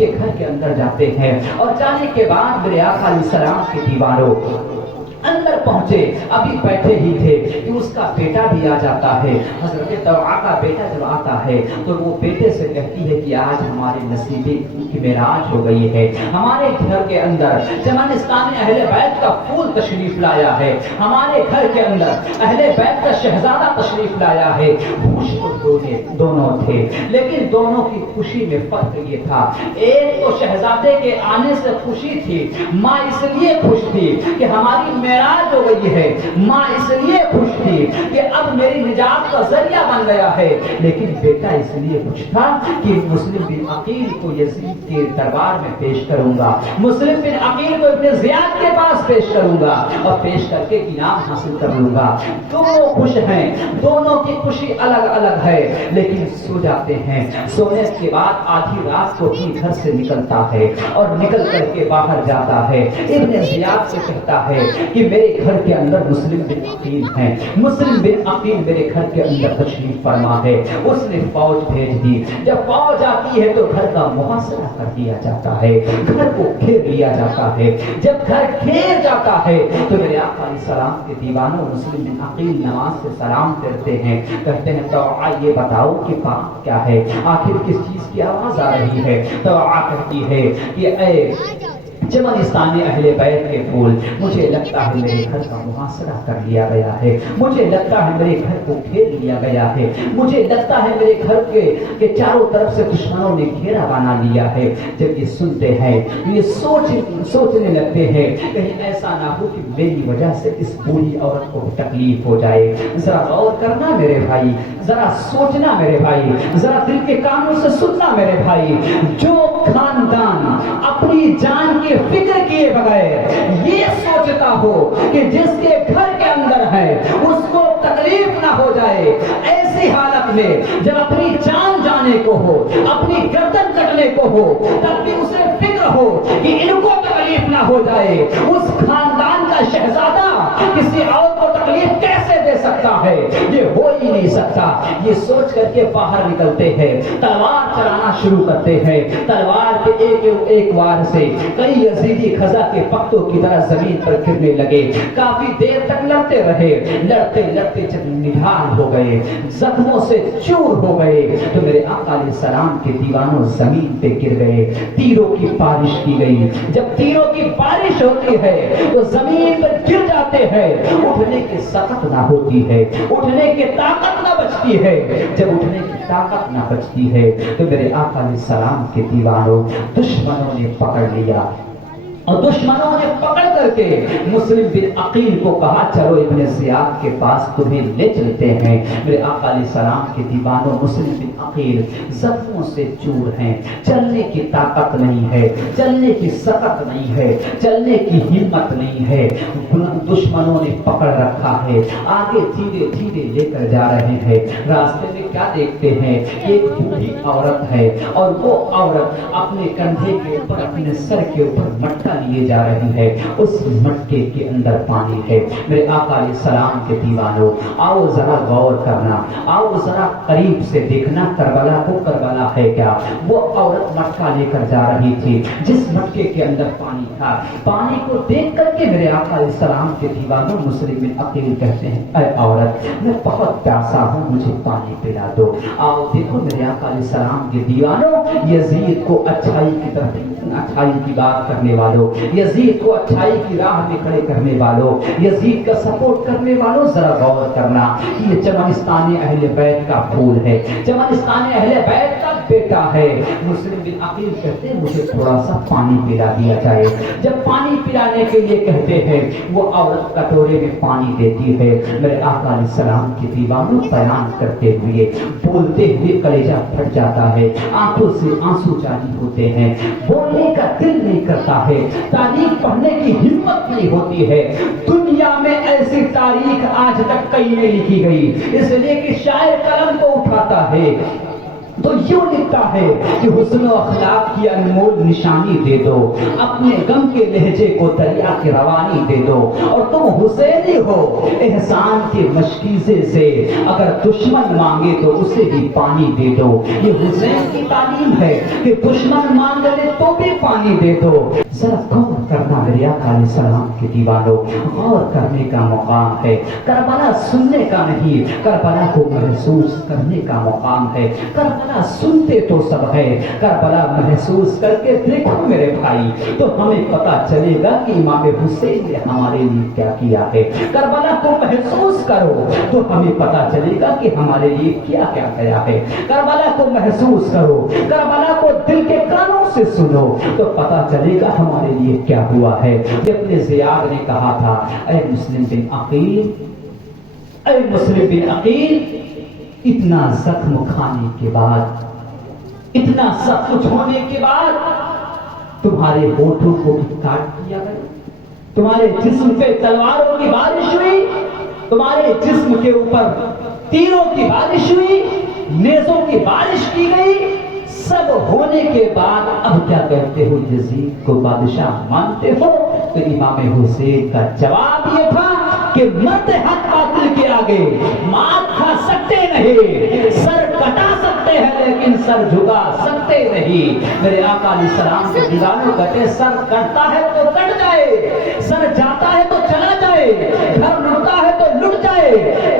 کے گھر کے اندر جاتے ہیں اور جانے کے بعد میرے آقا علیہ السلام کے دیواروں اندر پہنچے، ابھی بیٹھے ہی تھے کہ اس کا بیٹا بھی آ جاتا ہے۔ حضرت طلحہ کا بیٹا جب آتا ہے تو وہ بیٹے سے کہتی ہے کہ آج ہمارے نصیبے کی معراج ہو گئی ہے، ہمارے گھر کے اندر چمنستان اہل بیت کا پھول تشریف لایا ہے، ہمارے گھر کے اندر اہل بیت کا شہزادہ تشریف لایا ہے۔ خوش تو دونوں تھے، لیکن دونوں کی خوشی میں فرق یہ تھا، ایک تو شہزادے کے آنے سے خوشی تھی، ماں اس لیے خوش تھی کہ ہماری معراج ہو گئی ہے، ماں اس لیے خوش تھی کہ اب میری نجات کا ذریعہ بن گیا ہے، لیکن بیٹا اس لیے خوش تھا کہ مسلم بن عقیل کو یزید کے دربار میں پیش کروں گا، مسلم بن عقیل کو ابن زیاد کے پاس پیش کروں گا اور پیش کر کے انعام حاصل کر لوں گا۔ دونوں خوش ہیں، دونوں کی خوشی الگ الگ ہے، لیکن سو جاتے ہیں۔ سونے کے بعد آدھی رات کو اپنے گھر سے نکلتا ہے اور نکل کر کے باہر جاتا ہے، ابن زیاد سے کہتا ہے کہ میرے گھر کے اندر مسلم بن عقیل ہیں، مسلم بن عقیل میرے گھر کے اندر تشریف فرما ہے۔ اس نے فوج بھیج دی، جب فوج آتی ہے تو گھر کا محاصرہ کر دیا جاتا ہے، گھر کو گھیر لیا جاتا ہے۔ جب گھر گھیر جاتا ہے تو میرے آقا علیہ السلام کے دیوانوں مسلم بن عقیل نماز سے سلام کرتے ہیں، کہتے ہیں تو یہ بتاؤ کہ بات کیا ہے، آخر کس چیز کی آواز آ رہی ہے؟ تو کہتی ہے کہ اے چمنستان اہل بیت کے پھول، مجھے لگتا ہے میرے گھر کا محاصرہ کر لیا گیا ہے، مجھے لگتا ہے میرے گھر کو گھیر لیا گیا ہے، مجھے لگتا ہے میرے گھر کے چاروں طرف سے دشمنوں نے گھیرا بنا لیا ہے۔ جب یہ سنتے ہیں یہ سوچنے لگتے ہیں کہیں ایسا نہ ہو کہ میری وجہ سے اس بوڑھی عورت کو تکلیف ہو جائے۔ ذرا غور کرنا میرے بھائی، ذرا سوچنا میرے بھائی، ذرا دل کے کانوں سے سننا میرے بھائی، جو خاندان اپنی جان کی فکر کیے بغیر یہ سوچتا ہو کہ جس کے گھر کے اندر ہے اس کو تکلیف نہ ہو جائے، ایسی حالت میں جب اپنی جان جانے کو ہو، اپنی گردن کٹنے کو ہو، تب بھی اسے فکر ہو کہ ان کو تکلیف نہ ہو جائے، اس خاندان کا شہزادہ کسی اور کو تکلیف کیسے دے سکتا ہے؟ یہ ہو ہی نہیں سکتا۔ یہ سوچ کر کے باہر نکلتے ہیں، تلوار چلانا شروع کرتے ہیں، تلوار کے ایک وار سے کئی یزیدی خزہ کے پختوں کی طرح زمین پر گرنے لگے۔ کافی دیر تک لڑتے رہے، لڑتے لڑتے جب نڈھال ہو گئے، زخموں سے چور ہو گئے تو میرے آقا علیہ السلام کے دیوانوں زمین پہ گر گئے۔ تیروں کی بارش کی گئی، جب تیروں کی بارش ہوتی ہے تو زمین پر گر جاتے ہیں، اٹھنے کی طاقت نہ ہوتی ہے، اٹھنے کی طاقت نہ بچتی ہے۔ جب اٹھنے کی طاقت نہ بچتی ہے تو میرے آقا علیہ السلام کے دیوانوں دشمنوں نے پکڑ لیا، اور دشمنوں نے پکڑ کر کے مسلم بن عقیل کو کہا چلو ابن زیاد کے پاس تمہیں لے چلتے ہیں۔ میرے آقا علیہ السلام کے دیوانوں مسلم بن عقیل زخموں سے چور ہیں، چلنے کی طاقت نہیں ہے، چلنے کی سکت نہیں ہے، چلنے کی ہمت نہیں ہے، دشمنوں نے پکڑ رکھا ہے، آگے دھیرے دھیرے لے کر جا رہے ہیں۔ راستے میں کیا دیکھتے ہیں؟ ایک بوڑھی عورت ہے اور وہ عورت اپنے کندھے کے اوپر، اپنے سر کے اوپر مٹکا لیے جا رہی ہے، اس مٹکے کے اندر پانی ہے۔ میرے آقا علیہ السلام کے دیوانوں آؤ ذرا غور کرنا، آؤ ذرا قریب سے دیکھنا، کربلا کو کربلا ہے کیا؟ وہ عورت مٹکا لے کر جا رہی تھی، جس مٹکے کے اندر پانی تھا، پانی کو دیکھ کر کے میرے آقا علیہ السلام کے دیوانوں مسلم بن عقیل کہتے ہیں اے عورت میں بہت پیاسا ہوں، مجھے پانی پلا دو۔ آؤ دیکھو میرے آقا علیہ السلام کے دیوانوں، یزید کو اچھائی کی طرف، اچھائی کی بات کرنے والوں، یزید کو اچھائی کی راہ میں کھڑے کرنے والوں، یزید کا سپورٹ کرنے والوں، ذرا غور کرنا کہ یہ چمنستان اہل بیت کا پھول ہے، چمنستان اہل بیت کا بیٹا ہے۔ مسلم بن عقیل کہتے ہیں مجھے تھوڑا سا پانی پلا دیا جائے۔ جب پانی پلانے کے لیے کہتے ہیں وہ عورت کٹورے میں پانی دیتی ہے۔ میرے آقا علیہ السلام کے دیوانوں بیان کرتے ہوئے، بولتے ہوئے کلیجہ پھٹ جاتا ہے، آنکھوں سے آنسو جاری ہوتے ہیں، بولنے کا دل نہیں کرتا ہے، تاریخ پڑھنے کی ہمت نہیں ہوتی ہے۔ دنیا میں ایسی تاریخ آج تک کہیں نہیں لکھی گئی، اس لیے کہ شاعر قلم کو اٹھاتا ہے تو یوں لکھتا ہے کہ حسن و اخلاق کی انمول نشانی دے دو، اپنے غم کے لہجے کو دریا کی روانی دے دو، اور تم حسینی ہو احسان کے مشکیزے سے، اگر دشمن مانگے تو اسے بھی پانی دے دو۔ یہ حسین کی تعلیم ہے کہ دشمن مانگ لے कुर्बानी दे दो। जरा गौर करना मेरे आका अलैहिस्सलाम के दीवानों, गौर करने का मुकाम है। करबला सुनने का नहीं, करबला को महसूस करने का मुकाम है। करबला सुनते तो सब है, करबला महसूस करके देखो मेरे भाई, तो हमें पता चलेगा कि इमाम हुसैन ने हमारे लिए क्या किया है। करबला को महसूस करो तो हमें पता चलेगा कि हमारे लिए क्या क्या किया है। करबला को महसूस करो, करबला को दिल के कानों से सुनो तो पता चलेगा हमारे लिए क्या हुआ है। अपने ज़ियाद ने कहा था, ऐ मुस्लिम बिन अकील, ऐ मुस्लिम बिन अकील, इतना जख्म खाने के बाद, इतना सब कुछ होने के बाद तुम्हारे होठों को भी काट दिया गया, तुम्हारे जिस्म पे तलवारों की बारिश हुई, तुम्हारे जिस्म के ऊपर तीरों की बारिश हुई, नेज़ों की बारिश की गई। सब होने के बाद अब क्या कहते हो, यजीद को बादशाह मानते हो? तो इमाम हुसैन का जवाब ये था कि मर्द हक बातिल के आगे मात खा सकते नहीं, सर कटा सकते हैं लेकिन सर झुका सकते नहीं। मेरे आका अलैहिस्सलाम के दीवानों कहते, सर कटता है तो कट जाए, सर जाता है तो चला जाए, घर लुटता है तो लुट जाए,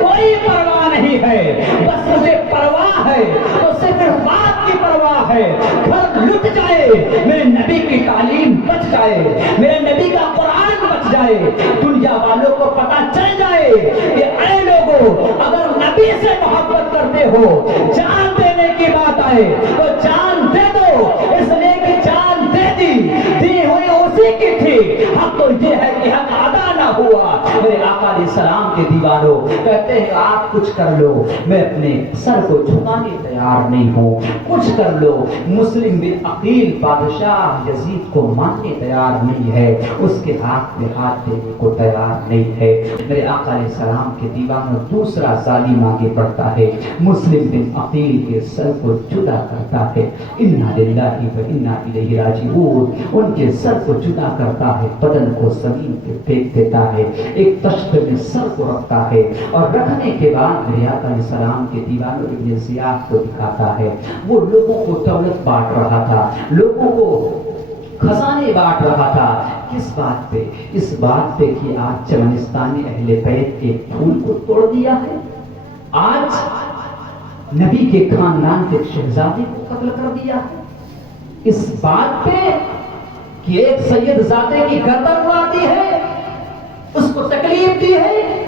कोई परवाह नहीं है। बस मुझे परवाह है तो सिर्फ बात की परवाह है, घर लुट जाए, मेरे नबी की तालीम बच जाए, मेरे नबी का कुरान बच जाए, दुनिया वालों को पता चल जाए कि ऐ लोगों, अगर नबी से मोहब्बत करते हो, जान देने की बात आए तो जान दे दो, इसलिए कि जान दी हुई उसी की थी। हक तो ये है कि हक अदा ना हुआ। मेरे आका अलैहिस्सलाम के दीवानों कहते हैं, आप कुछ कर लो, मैं अपने सर को झुकाने तैयार नहीं हूँ, कुछ कर लो। मुस्लिम बिन अकील बादशाह यजीद को मानने तैयार नहीं है, उसके हाथ में हाथ देने को तैयार नहीं है। मेरे आका अलैहिस्सलाम के दीवानों दूसरा जालिम आगे बढ़ता है, मुस्लिम बिन अकील के सर को जुदा करता है। इन्ना लिल्लाहि व इन्ना इलैहि राजिऊन, उनके सर को जुदा करता है, बदन को जमीन पे फेंक देता है, एक तख्त में सर को रखता है और रखने के बाद मेरे आका अलैहिस्सलाम के दीवानों इब्न ज़ियाद को दिखाता है। वो लोगों को दौलत बांट रहा था, लोगों को खजाने बांट रहा था। किस बात पे? इस बात पे कि आज चमनिस्तान ने अहले बैत के फूल को तोड़ दिया है, आज नबी के खानदान के शहजादे को कत्ल कर दिया है। इस बात पे कि एक सैयद जादे की गर्दन उड़ा दी है, उसको तकलीफ दी है,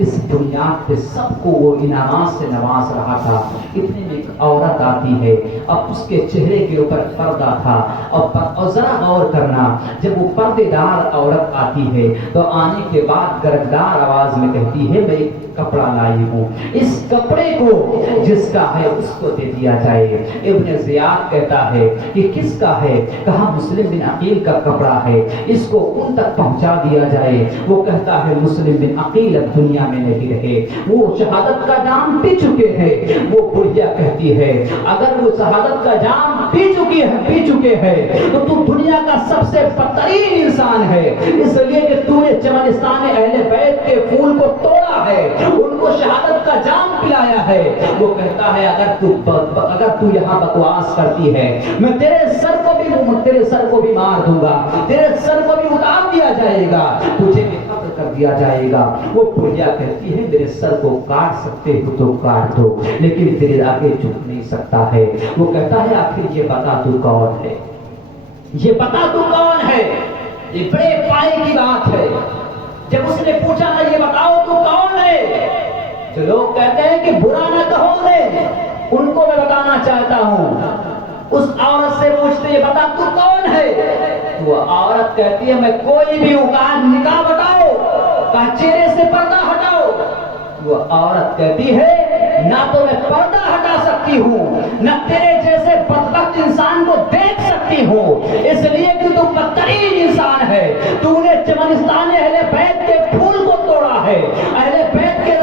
इस बुनियाद पे सबको वो इनामात से नवाज रहा था। इतने में एक औरत आती है, अब उसके चेहरे के ऊपर पर्दा था, और जरा गौर करना, जब वो पर्देदार औरत आती है तो आने के बाद गरजदार आवाज में कहती है, मैं एक कपड़ा लाई हूँ, इस कपड़े को जिसका है उसको दे दिया जाए। इब्न ज़ियाद कहता है कि किसका है? कहा मुस्लिम बिन अकील का कपड़ा है, इसको उन तक पहुंचा दिया जाए। वो कहता है मुस्लिम बिन अकील अब दुनिया में नहीं रहे, वो शहादत का जाम पी चुके हैं। वो बुढ़िया कहती है, अगर वो शहादत का जाम पी चुके हैं तो तू दुनिया का सबसे बदतरीन इंसान है, इसलिए कि तूने चमनिस्तान अहले बैत के फूल को तोड़ा है, उनको शहादत का जाम पिलाया है। वो कहता है अगर तू यहाँ बकवास करती है, मैं तेरे सर को भी मार दूंगा, तेरे सर को भी उतार दिया जाएगा, तुझे भी कत्ल कर दिया जाएगा। वो बुढ़िया कहती है, मेरे सर को काट सकते हो तो काट दो, लेकिन तेरे आगे झुक नहीं सकता है। वो कहता है, आखिर ये बता तू कौन है, ये बता तू कौन है। ये बड़े पाए की बात है। जब उसने पूछा ना, ये बताओ तू कौन है, तो लोग कहते हैं कि बुरा ना कहो रे, उनको मैं बताना चाहता हूं। उस औरत से पूछते, ये बता तू कौन है, तो वो औरत कहती है, मैं कोई भी हूं, कहा निकाह बताओ, कहा चेहरे से पर्दा हटाओ। वो औरत कहती है, ना तो मैं पर्दा हटा सकती हूँ, ना तेरे जैसे बदबख्त इंसान को देख सकती हूँ, इसलिए कि तू बदतरीन इंसान है। तूने चमनिस्तान अहले बैत के फूल को तोड़ा है, अहले बैत के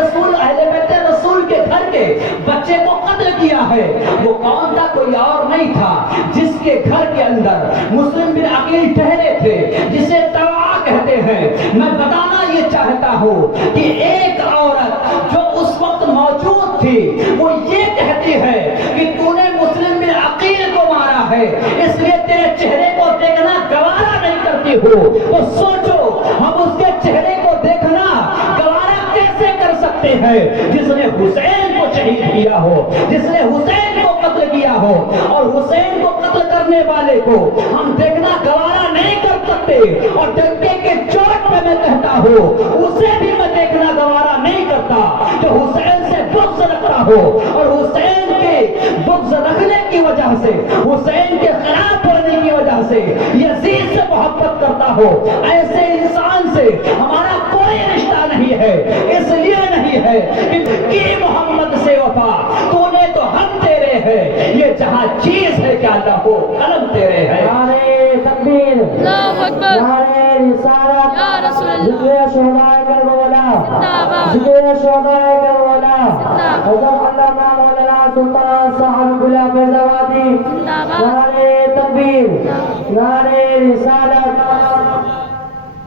रसूल के घर के बच्चे को कत्ल किया है। वो कौन था? कोई और नहीं था, जिसके घर के अंदर मुस्लिम बिन अकील ठहरे थे, जिसे तवा कहते हैं। मैं बताना ये चाहता हूँ कि एक औरत जो उस वक्त मौजूद थी, वो ये कहती है कि तूने मुस्लिम बिन अकील को मारा है, इसलिए तेरे चेहरे को देखना रही हो तो सोचो हम उसके चेहरे को देखना गवारा कैसे कर सकते हैं जिसने हुसैन को शहीद किया हो, जिसने हुसैन को कत्ल किया हो। और हुसैन को कत्ल करने वाले को हम देखना गवारा नहीं कर सकते। और डंके के चोट पे मैं कहता हूँ उसे भी मैं देखना गवारा नहीं करता जो हुसैन से बुग़्ज़ रखता हो और हुसैन के बुग़्ज़ रखने की वजह से, हुसैन के खिलाफ होने की वजह से यजीद से मोहब्बत करता हो। ऐसे इंसान से हमारा कोई रिश्ता नहीं है, इसलिए नहीं है कि मोहम्मद से वफा तूने तो हम तेरे हैं, ये जहां चीज है क्या अल्लाह हो कलम तेरे है। नारे तकबीर, अल्लाहु अकबर, नारे रिसालत, या रसूल अल्लाह, जिक्र शुहदाए करबला, जिंदाबाद, जिक्र शुहदाए करबला, जिंदाबाद, हज़रत अल्लामा मौलाना सुल्तान साहब गुलाम फैज़ाबादी। जिंदाबाद, नारे तकबीर, नारे रिसालत।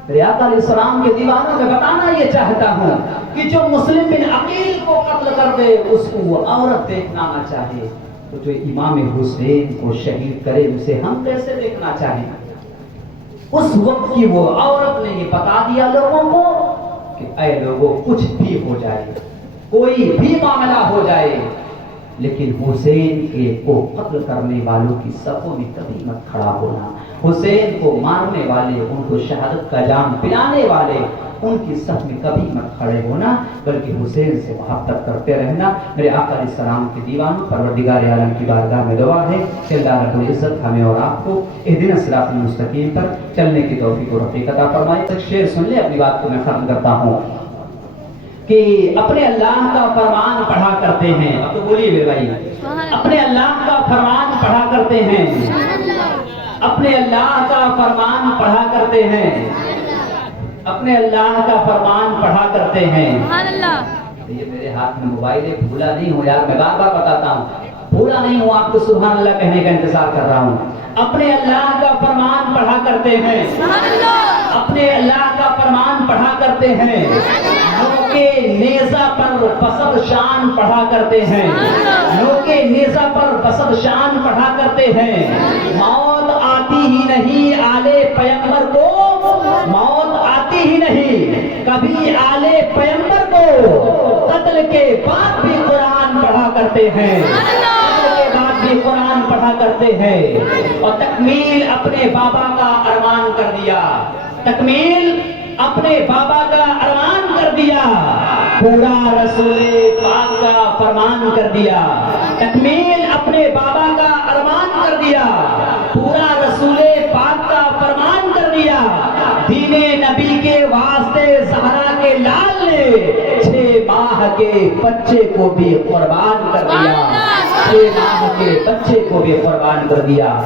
मेरे आका अलैहिस्सलाम के दीवानों में बताना ये चाहता हूँ कि जो मुस्लिम बिन अकील को कत्ल कर दे उसको वो औरत देखना ना चाहे, तो जो इमाम हुसैन को शहीद करे उसे हम कैसे देखना चाहें। उस वक्त की वो औरत ने ये बता दिया लोगों को कि ऐ लोगों कुछ भी हो जाए, कोई भी मामला हो जाए, लेकिन हुसैन के को कत्ल करने वालों की सफों में कभी मत खड़ा होना। हुसैन को मारने वाले, उनको शहादत का जाम पिलाने वाले, उनकी सफ में कभी मत खड़े होना, बल्कि हुसैन से मोहब्बत करते रहना। मेरे आका अलैहिस्सलाम के दीवानों, परवरदिगार आलम की बारगाह में दुआ है कि अल्लाह रब्बुल इज्जत हमें और आपको इहदिना सिरातुल मुस्तकीम पर चलने की तौफीक और रफ़ीक अता फरमाए। एक शेर सुन ले, अपनी बात को मैं खत्म करता हूँ कि अपने अल्लाह का फरमान पढ़ा करते हैं। अब तो बोलिए मेरे भाई, अपने अल्लाह का फरमान पढ़ा करते हैं, अपने अल्लाह का फरमान पढ़ा करते हैं, अपने अल्लाह का फरमान पढ़ा करते हैं। ये मेरे हाथ में मोबाइल है, भूला नहीं हूँ यार, मैं बार बार बताता हूँ, भूला नहीं हूँ, आपको सुभान अल्लाह कहने का इंतजार कर रहा हूँ। अपने अल्लाह का फरमान पढ़ा करते हैं, अपने अल्लाह का फरमान पढ़ा करते हैं, नोके नेज़ा पर बसद शान पढ़ा करते हैं, नोके नेज़ा पर बसद शान पढ़ा करते हैं। मौत आती ही नहीं आले पैगंबर को, मौत आती ही नहीं कभी आले पैगंबर को, कत्ल के बाद भी कुरान पढ़ा करते हैं, कत्ल के बाद भी कुरान पढ़ा करते हैं। और तकमील अपने बाबा का अरमान कर दिया, तकमील अपने बाबा का अरमान कर दिया, पूरा रसूले पाक का फरमान कर दिया। तकमील अपने बाबा का अरमान कर दिया, पूरा रसूले पाक का फरमान कर दिया। दीने नबी के वास्ते ज़हरा के लाल ने 6 माह के बच्चे को भी कुर्बान कर दिया, 6 माह के बच्चे को भी कुर्बान कर दिया।